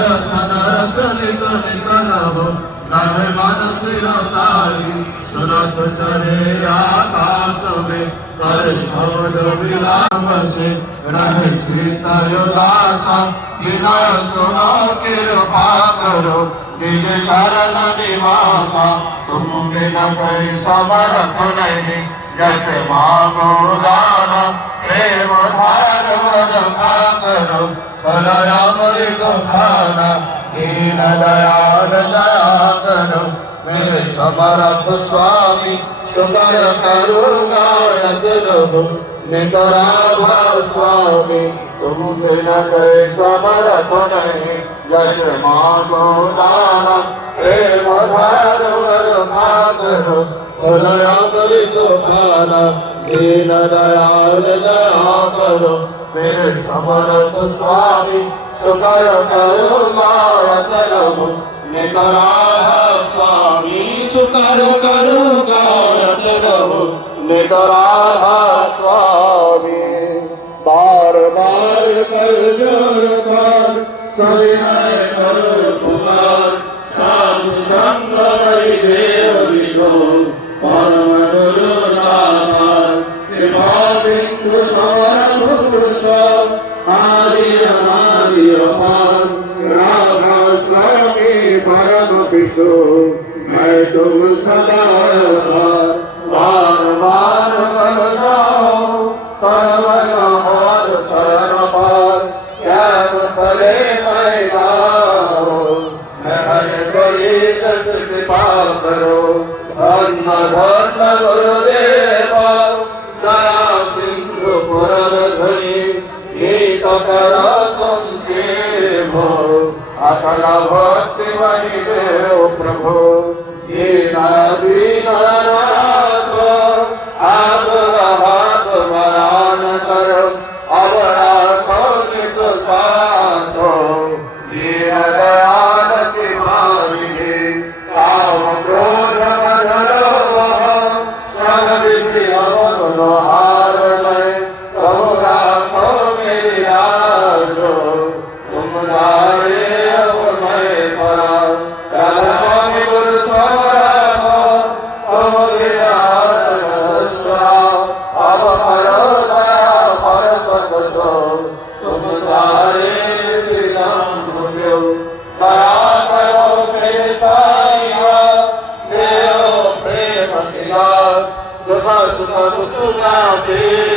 दर्शन रसलित निकरब रहे मन चिरताई सुरत चरे आकाश में कर शब्द विलाप से रहे चितय दासा विनय सुनो कृपा करो निज चरण निवासा तुम बिना कोई समर्थ नहीं जैसे मांगो दाना प्रेम धार वर का करो कलयामृत खाना दीन दयाल दया करो मेरे समर्थ स्वामी शुकर करुणायत रहो निकराधा स्वामी तुम बिना कोई समर्थ नहीं जैसे मांगो दाना प्रेम धार वर का करो कलयामृत खाना दीन दयाल दया करो मेरे समर्थ स्वामी शुकर करुणायत रहो निकराधा स्वामी शुकर करुणायत रहो निकराधा स्वामी बार बार कर जोर कर सविनय करो पुकार साधु संग वही देव विभो परम गुरु दातार कृपा सिंधु समरभूष आदि अनादि अपार राधा स्वामी परम पितु मैं तुम सदा बार बार कर जाओ करवल और चरण पार ज्ञान करे मैदाओ मैं हर कोई दस कृपा करो धर्म धर्म गुरुदेवा दया सिंधु पुरन धनी गीत करो तुमसे भो अखंड भक्ति मणि देव प्रभु दीन दीन नाथ आप हाथ बयान करो अब राखो नित साथ दीन दयाल की मारिगे काम क्रोध मधुरो सब विधि अवगुण हार में प्रभु राखो मेरी राजो तुम धारे अब मैं परा राधा स्वामी गुरु स्वराखो तुम विराजस्वा अब करो दया पर पदसो तुम धारे विलम्ब्यो दया करो मेरे साईया देव प्रेम किया दुख सुख सुना दे